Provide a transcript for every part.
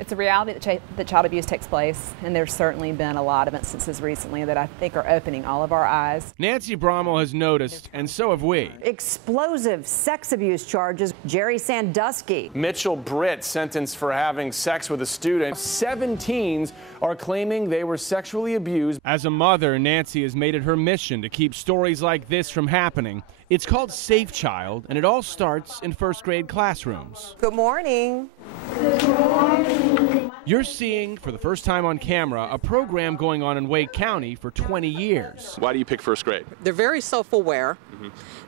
It's a reality that child abuse takes place, and there's certainly been a lot of instances recently that I think are opening all of our eyes. Nancy Brommel has noticed, and so have we. Explosive sex abuse charges. Jerry Sandusky. Mitchell Britt sentenced for having sex with a student. 7 teens are claiming they were sexually abused. As a mother, Nancy has made it her mission to keep stories like this from happening. It's called SAFEchild, and it all starts in first-grade classrooms. Good morning. Good morning. You're seeing, for the first time on camera, a program going on in Wake County for 20 years. Why do you pick first grade? They're very self-aware.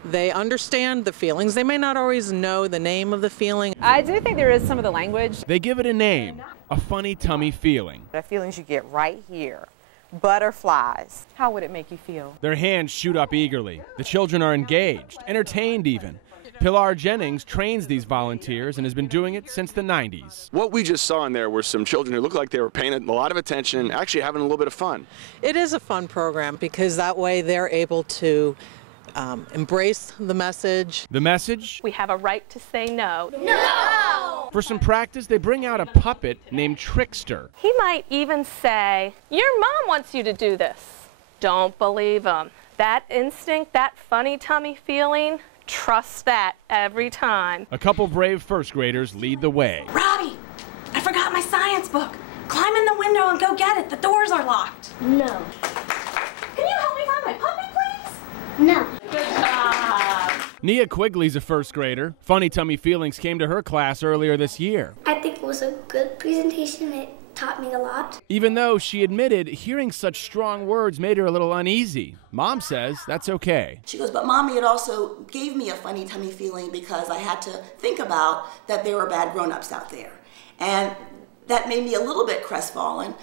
They understand the feelings. They may not always know the name of the feeling. I do think there is some of the language. They give it a name, a funny tummy feeling. The feelings you get right here. Butterflies. How would it make you feel? Their hands shoot up eagerly. The children are engaged, entertained even. Pilar Jennings trains these volunteers and has been doing it since the 90s. What we just saw in there were some children who looked like they were paying a lot of attention, actually having a little bit of fun. It is a fun program because that way they're able to embrace the message. The message? We have a right to say no. No! For some practice, they bring out a puppet named Trickster. He might even say, "Your mom wants you to do this." Don't believe him. That instinct, that funny tummy feeling, trust that every time. A couple brave first graders lead the way. Robbie, I forgot my science book. Climb in the window and go get it. The doors are locked. No. Can you help me find my puppy, please? No. Good job. Nia Quigley's a first grader. Funny tummy feelings came to her class earlier this year. I think it was a good presentation. It taught me a lot. Even though she admitted hearing such strong words made her a little uneasy. Mom says that's okay. She goes, but Mommy, it also gave me a funny tummy feeling because I had to think about that there were bad grown-ups out there. And that made me a little bit crestfallen.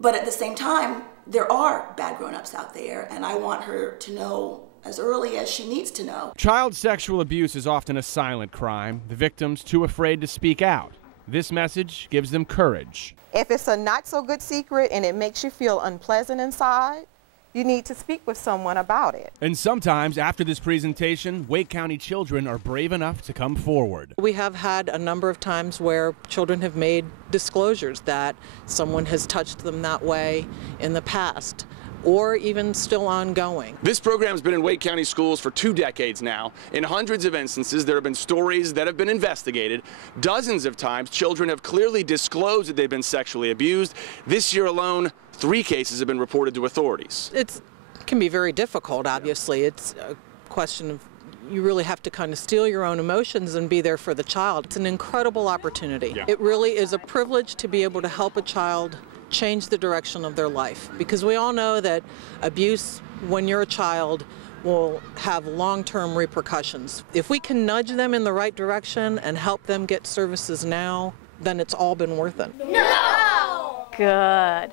But at the same time, there are bad grown-ups out there, and I want her to know as early as she needs to know. Child sexual abuse is often a silent crime. The victims too afraid to speak out. This message gives them courage. If it's a not-so-good secret and it makes you feel unpleasant inside, you need to speak with someone about it. And sometimes, after this presentation, Wake County children are brave enough to come forward. We have had a number of times where children have made disclosures that someone has touched them that way in the past, or even still ongoing. This program has been in Wake County schools for 2 decades now. In hundreds of instances, there have been stories that have been investigated. Dozens of times, children have clearly disclosed that they've been sexually abused. This year alone, 3 cases have been reported to authorities. It can be very difficult, obviously. It's a question of you really have to kind of steal your own emotions and be there for the child. It's an incredible opportunity. Yeah. It really is a privilege to be able to help a child change the direction of their life, because we all know that abuse when you're a child will have long-term repercussions. If we can nudge them in the right direction and help them get services now, then it's all been worth it. No! Good.